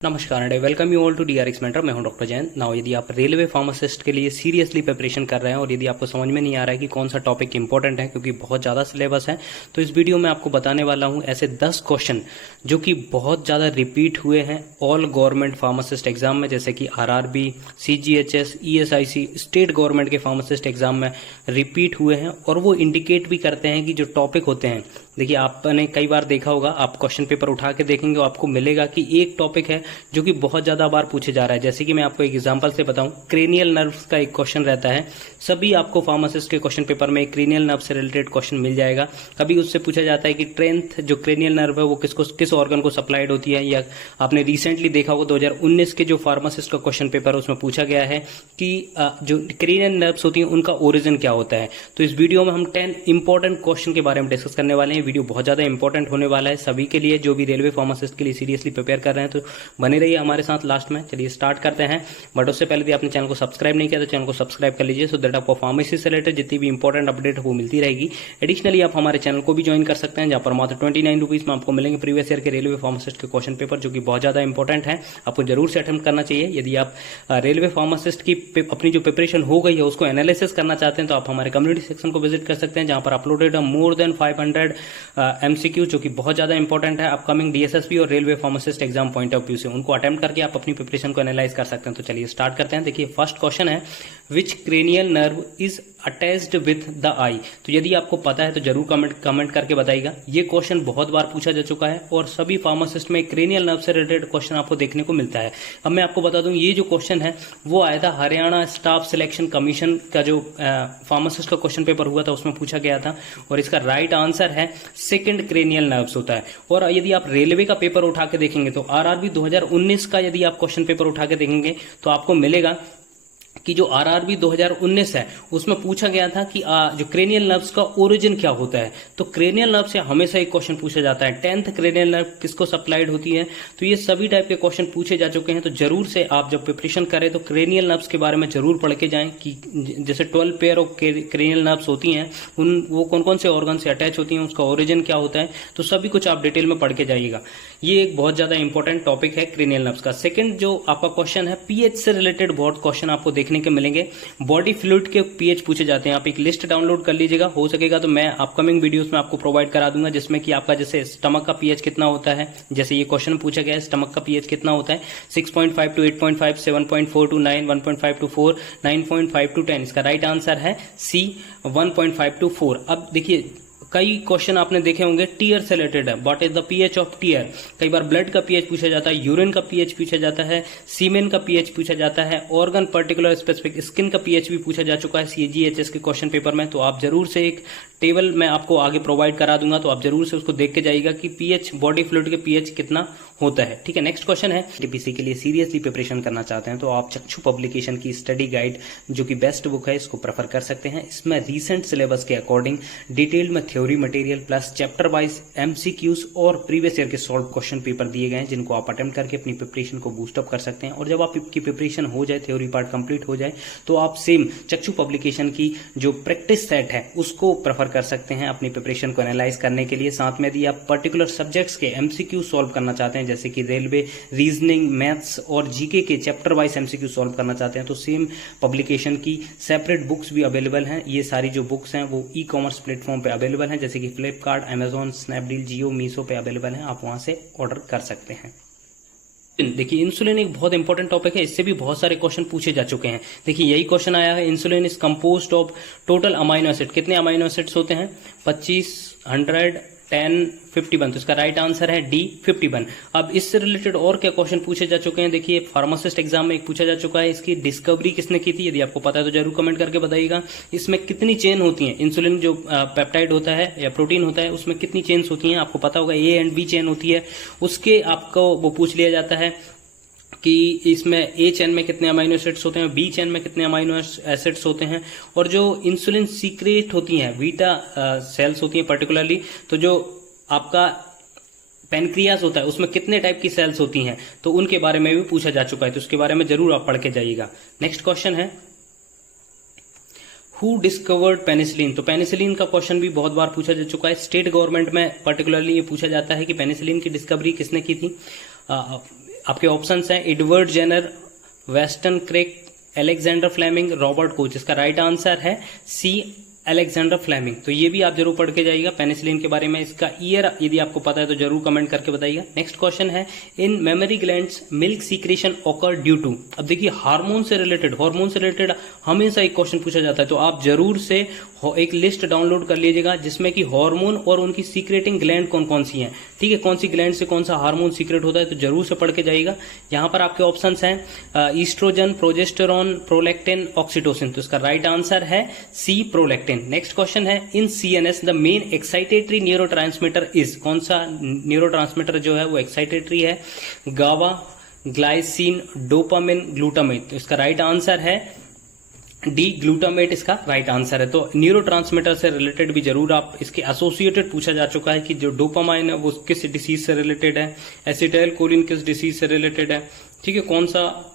नमस्कार and welcome you all to DRX mentor. मैं हूं डॉक्टर जैन। नाउ यदि आप रेलवे फार्मासिस्ट के लिए सीरियसली प्रिपरेशन कर रहे हैं और यदि आपको समझ में नहीं आ रहा है कि कौन सा टॉपिक इंपॉर्टेंट है क्योंकि बहुत ज़्यादा सिलेबस है, तो इस वीडियो में आपको बताने वाला हूं ऐसे 10 क्वेश्चन जो कि बहुत ज़्यादा रिपीट हुए हैं ऑल गवर्नमेंट फार्मासिस्ट एग्जाम में, जैसे कि RRB, CGHS, ESIC, state government के फार्मासिस्ट एग्जाम में रिपीट हुए हैं और वो इंडिकेट भी करते हैं कि जो टॉपिक होते हैं, देखिए आपने कई बार देखा होगा, आप क्वेश्चन पेपर उठा के देखेंगे आपको मिलेगा कि एक टॉपिक है जो कि बहुत ज्यादा बार पूछे जा रहा है। जैसे कि मैं आपको एक एग्जांपल से बताऊं, क्रेनियल नर्व्स का एक क्वेश्चन रहता है। सभी आपको फार्मासिस्ट के क्वेश्चन पेपर में एक क्रेनियल नर्व से रिलेटेड क्वेश्चन मिल जाएगा। कभी उससे पूछा जाता है कि ट्रेंथ जो क्रेनियल नर्व है वो किस ऑर्गन को सप्लाइड होती है, या आपने रिसेंटली देखा होगा 2019 के जो फार्मासिस्ट का क्वेश्चन पेपर है उसमें पूछा गया है कि जो क्रेनियल नर्व्स होती हैं उनका ओरिजिन क्या होता है। तो इस वीडियो में हम 10 इंपॉर्टेंट क्वेश्चन के बारे में डिस्कस करने वाले हैं। वीडियो बहुत ज्यादा इंपॉर्टेंट होने वाला है सभी के लिए जो भी रेलवे फार्मासिस्ट के लिए सीरियसली प्रिपेयर कर रहे हैं, तो बने रहिए हमारे साथ लास्ट में। चलिए स्टार्ट करते हैं, बट उससे पहले यदि आपने चैनल को सब्सक्राइब नहीं किया तो चैनल को सब्सक्राइब कर लीजिए, सो दैट आपको फार्मेसी से रिलेटेड जितनी भी इंपॉर्टेंट अपडेट है वो मिलती रहेगी। एडिशनली आप हमारे चैनल को भी ज्वाइन कर सकते हैं, जहां पर मात्र 29 रुपीज में आपको मिलेंगे प्रीवियस ईयर के रेलवे फार्मासिस्ट के क्वेश्चन पेपर, जो कि बहुत ज्यादा इंपॉर्टेंट है, आपको जरूर से अटेम्प्ट करना चाहिए। यदि आप रेलवे फार्मासिस्ट की अपनी जो प्रिपरेशन हो गई है उसको एनालिसिस करना चाहते हैं तो आप हमारे कम्युनिटी सेक्शन को विजिट कर सकते हैं, जहां पर अपलोडेड मोर देन 500 MCQ, जो कि बहुत ज्यादा इंपॉर्टेंट है अपकमिंग डीएसएसपी और railway pharmacist exam point of view से। उनको अटेम्प्ट करके आप अपनी प्रिपरेशन को एनालाइज कर सकते हैं। तो चलिए स्टार्ट करते हैं। देखिए फर्स्ट क्वेश्चन है, which cranial nerve is attached with the eye. तो यदि आपको पता है तो जरूर कमेंट करके बताइएगा। ये क्वेश्चन बहुत बार पूछा जा चुका है और सभी फार्मासिस्ट में क्रेनियल नर्व से रिलेटेड क्वेश्चन आपको देखने को मिलता है। अब मैं आपको बता दूं, ये जो क्वेश्चन है वो आया था हरियाणा स्टाफ सिलेक्शन कमीशन का जो फार्मासिस्ट का क्वेश्चन पेपर हुआ था उसमें पूछा गया था, और इसका राइट आंसर है सेकंड क्रेनियल नर्व्स होता है। और यदि आप रेलवे का पेपर उठा के देखेंगे तो आरआरबी 2019 का यदि आप क्वेश्चन पेपर उठा के देखेंगे तो आपको मिलेगा कि जो आरआरबी 2019 है उसमें पूछा गया था कि जो क्रेनियल नर्व्स का ओरिजिन क्या होता है। तो क्रेनियल नर्व से हमेशा एक क्वेश्चन पूछा जाता है, 10th क्रेनियल नर्व किसको सप्लाइड होती है। तो ये सभी टाइप के क्वेश्चन पूछे जा चुके हैं। तो जरूर से आप जब प्रिपरेशन करें तो क्रेनियल नर्व्स के बारे में जरूर पढ़ के जाएं कि जैसे 12 पेयर ऑफ क्रेनियल नर्व्स होती हैं वो कौन कौन से ऑर्गन से अटैच होती हैं, उसका ओरिजिन क्या होता है, तो सभी कुछ आप डिटेल में पढ़ के जाइएगा। ये एक बहुत ज्यादा इंपॉर्टेंट टॉपिक है क्रेनियल नर्व्स का। सेकंड जो आपका क्वेश्चन है, पीएच से रिलेटेड बहुत क्वेश्चन आपको देखने के मिलेंगे। बॉडी फ्लूइड के पीएच पूछे जाते हैं। आप एक लिस्ट डाउनलोड कर लीजिएगा, हो सकेगा तो मैं अपकमिंग वीडियोस में आपको प्रोवाइड करा दूंगा, जिसमें कि आपका जैसे स्टमक का पीएच कितना होता है, जैसे ये क्वेश्चन पूछा गया है स्टमक का पीएच कितना होता है, 6.5 to 8.5, 7.4 to 9, 1.5 to 4, 9.5 to 10। इसका राइट आंसर है सी, 1.5 to 4। अब देखिए कई क्वेश्चन आपने देखे होंगे टीयर से रिलेटेड है, what is the pH of tear. कई बार ब्लड का पीएच पूछा जाता है, यूरिन का पीएच पूछा जाता है, सीमेन का पीएच पूछा जाता है, ऑर्गन पर्टिकुलर स्पेसिफिक स्किन का पीएच भी पूछा जा चुका है सीजीएचएस के क्वेश्चन पेपर में। तो आप जरूर से एक टेबल मैं आपको आगे प्रोवाइड करा दूंगा, तो आप जरूर से उसको देख के जाइएगा कि पीएच बॉडी फ्लूइड के पीएच कितना होता है। ठीक है, नेक्स्ट क्वेश्चन है, टीपीसी के लिए सीरियसली प्रिपरेशन करना चाहते हैं तो आप चक्षु पब्लिकेशन की स्टडी गाइड जो कि बेस्ट बुक है इसको प्रेफर कर सकते हैं। इसमें रीसेंट सिलेबस के अकॉर्डिंग डिटेल में theory material plus chapter wise MCQs और प्रीवियस ईयर के सॉल्व क्वेश्चन पेपर दिए गए हैं, जिनको आप अटेम्प्ट करके अपनी प्रिपरेशन को बूस्टअप कर सकते हैं। और जब आपकी प्रिपरेशन हो जाए, थ्योरी पार्ट कंप्लीट हो जाए, तो आप सेम चक्षु पब्लिकेशन की जो प्रैक्टिस सेट है उसको प्रेफर कर सकते हैं अपनी प्रिपरेशन को एनालाइज करने के लिए। साथ में यदि आप पर्टिकुलर सब्जेक्ट्स के एमसीक्यू सॉल्व करना चाहते हैं, जैसे कि रेलवे, रीजनिंग, मैथ्स और जीके के चैप्टर वाइज एमसीक्यू सॉल्व करना चाहते हैं, तो सेम पब्लिकेशन की सेपरेट बुक्स भी अवेलेबल हैं। ये सारी जो बुक्स हैं वो ई कॉमर्स प्लेटफॉर्म पे अवेलेबल हैं, जैसे कि फ्लिपकार्ट, अमेजॉन, स्नैपडील, जियो, मीशो पे अवेलेबल हैं, आप वहां से ऑर्डर कर सकते हैं। देखिए इंसुलिन एक बहुत इंपॉर्टेंट टॉपिक है, इससे भी बहुत सारे क्वेश्चन पूछे जा चुके हैं। देखिए यही क्वेश्चन आया है, insulin is composed of total amino acid. कितने अमाइनो एसिड्स होते हैं? 25, 100, 10, 51। तो इसका राइट आंसर है डी, 51। अब इससे रिलेटेड और क्या क्वेश्चन पूछे जा चुके हैं? देखिए फार्मासिस्ट एग्जाम में एक पूछा जा चुका है, इसकी डिस्कवरी किसने की थी। यदि आपको पता है तो जरूर कमेंट करके बताइएगा। इसमें कितनी चेन होती है, इंसुलिन जो पेप्टाइड होता है या प्रोटीन होता है उसमें कितनी चेन्स होती हैं? आपको पता होगा ए एंड बी चेन होती है, उसके आपको वो पूछ लिया जाता है कि इसमें ए चेन में कितने अमाइनो एसिड्स होते हैं, बी चेन में कितने अमाइनो एसिड्स होते हैं। और जो इंसुलिन सीक्रेट होती हैं, बीटा सेल्स होती हैं पर्टिकुलरली, तो जो आपका पेनक्रियास होता है उसमें कितने टाइप की सेल्स होती हैं, तो उनके बारे में भी पूछा जा चुका है, तो उसके बारे में जरूर आप पढ़ के जाइएगा। नेक्स्ट क्वेश्चन है, हु डिस्कवर्ड पेनिसिलिन। तो पेनिसिलिन का क्वेश्चन भी बहुत बार पूछा जा चुका है। स्टेट गवर्नमेंट में पर्टिकुलरली ये पूछा जाता है कि पेनिसिलिन की डिस्कवरी किसने की थी। आपके ऑप्शंस हैं एडवर्ड जेनर, वेस्टन क्रिक, अलेक्जेंडर फ्लेमिंग, रॉबर्ट कोच। इसका राइट आंसर है सी, अलेक्जेंडर फ्लेमिंग। तो ये भी आप जरूर पढ़ के जाइएगा पेनिसिलिन के बारे में। इसका ईयर यदि आपको पता है तो जरूर कमेंट करके बताइएगा। नेक्स्ट क्वेश्चन है in mammary glands milk secretion occur due to. अब देखिए हार्मोन से रिलेटेड हमेशा एक क्वेश्चन पूछा जाता है, तो आप जरूर से एक लिस्ट डाउनलोड कर लीजिएगा जिसमें कि हार्मोन और उनकी सीक्रेटिंग ग्लैंड कौन कौन सी हैं, ठीक है, कौन सी ग्लैंड से कौन सा हार्मोन सीक्रेट होता है, तो जरूर से पढ़ के जाइएगा। यहाँ पर आपके ऑप्शंस हैं ईस्ट्रोजन, प्रोजेस्टेरॉन, प्रोलैक्टिन, ऑक्सीटोसिन। तो इसका राइट आंसर है सी, प्रोलैक्टिन। नेक्स्ट क्वेश्चन है in CNS the main excitatory neurotransmitter is. कौन सा न्यूरोट्रांसमीटर जो है वो एक्साइटेटरी है? गावा, ग्लाइसिन, डोपामिन, ग्लूटामेट। तो इसका राइट आंसर है डी, ग्लूटामेट इसका राइट आंसर है। तो न्यूरोट्रांसमीटर से रिलेटेड भी जरूर आप इसके एसोसिएटेड पूछा जा चुका है कि जो डोपामाइन है वो किस डिसीज से रिलेटेड है, एसिटाइल कोलिन किस डिसीज से रिलेटेड है, ठीक है, कौन सा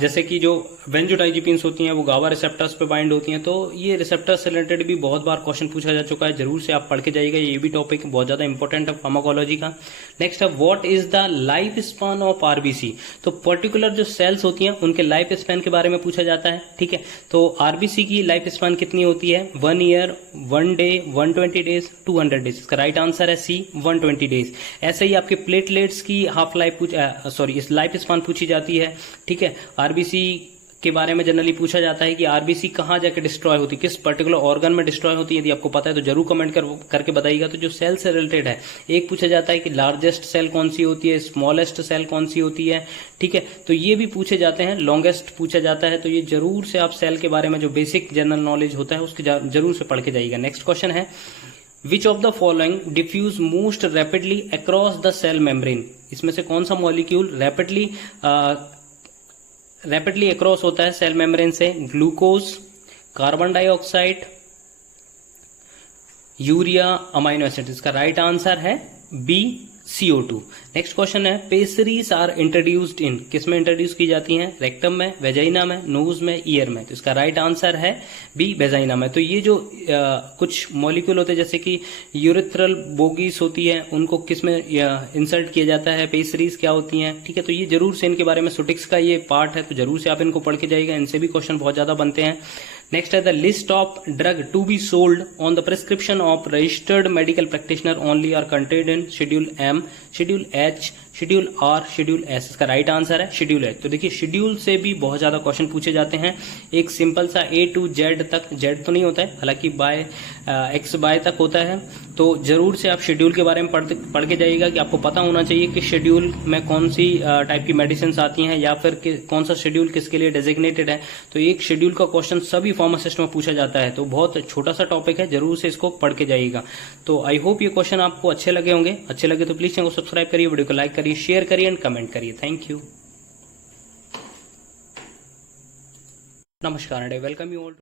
जैसे कि जो बेंजोडाइजिपिन्स होती हैं वो गावा रिसेप्टर्स पे बाइंड होती हैं। तो ये रिसेप्टर से रिलेटेड भी बहुत बार क्वेश्चन पूछा जा चुका है, जरूर से आप पढ़ के जाइएगा। ये भी टॉपिक बहुत ज्यादा इंपॉर्टेंट है फार्माकोलॉजी का। नेक्स्ट है what is the life span of RBC. तो पर्टिकुलर जो सेल्स होती हैं उनके लाइफ स्पैन के बारे में पूछा जाता है, ठीक है। तो आरबीसी की लाइफ स्पान कितनी होती है? 1 ईयर, 1 डे, 120 डेज, 200 डेज। इसका राइट आंसर है सी, 120 डेज। ऐसे ही आपके प्लेटलेट्स की हाफ लाइफ इस लाइफ स्पान पूछी जाती है, ठीक है। आरबीसी के बारे में जनरली पूछा जाता है कि आरबीसी कहाँ जाके डिस्ट्रॉय होती है, किस पर्टिकुलर ऑर्गन में डिस्ट्रॉय होती है। यदि आपको पता है तो जरूर कमेंट करके बताइएगा। तो जो सेल से रिलेटेड है, एक पूछा जाता है कि लार्जेस्ट सेल कौन सी होती है, स्मॉलेस्ट सेल कौन सी होती है, ठीक है। तो ये भी पूछे जाते हैं, लॉन्गेस्ट पूछा जाता है। तो ये जरूर से आप सेल के बारे में जो बेसिक जनरल नॉलेज होता है उसके जरूर से पढ़ के जाइएगा। नेक्स्ट क्वेश्चन है which of the following diffuse most rapidly across the cell membrane. इसमें से कौन सा मॉलिक्यूल रैपिडली अक्रॉस होता है सेल मेम्ब्रेन से? Glucose, carbon dioxide, urea, amino acid. इसका राइट आंसर है बी, CO2। नेक्स्ट क्वेश्चन है पेसरीज आर इंट्रोड्यूस्ड इन। किस में इंट्रोड्यूस की जाती हैं? रेक्टम में, वेजाइना में, नोज में, ईयर में। तो इसका राइट आंसर है बी, वेजाइना में। तो ये जो कुछ मॉलिक्यूल होते हैं जैसे कि यूरिथ्रल बोगीज होती है, उनको किस में इंसर्ट किया जाता है? पेसरीज क्या होती हैं, ठीक है। तो ये जरूर से इनके बारे में सुटिक्स का ये पार्ट है, तो जरूर से आप इनको पढ़ के जाइएगा, इनसे भी क्वेश्चन बहुत ज्यादा बनते हैं। नेक्स्ट है the list of drug to be sold on the prescription of registered medical practitioner only are contained in schedule M, schedule H, schedule R, schedule S. इसका राइट आंसर है शेड्यूल एच। तो देखिए schedule से भी बहुत ज्यादा question पूछे जाते हैं। एक सिंपल सा A to Z तक, Z तो नहीं होता है हालांकि बाय X बाय तक होता है। तो जरूर से आप शेड्यूल के बारे में पढ़ के जाइएगा कि आपको पता होना चाहिए कि शेड्यूल में कौन सी टाइप की मेडिसिन आती हैं या फिर कौन सा शेड्यूल किसके लिए डेजिग्नेटेड है। तो एक शेड्यूल का क्वेश्चन सभी फार्मासिस्ट में पूछा जाता है, तो बहुत छोटा सा टॉपिक है, जरूर से इसको पढ़ के जाइएगा। तो आई होप ये क्वेश्चन आपको अच्छे लगे होंगे। अच्छे लगे तो प्लीज चैनल को सब्सक्राइब करिए, वीडियो को लाइक करिए, शेयर करिए एंड कमेंट करिए। Thank you. नमस्कार एंड वेलकम यू ऑल।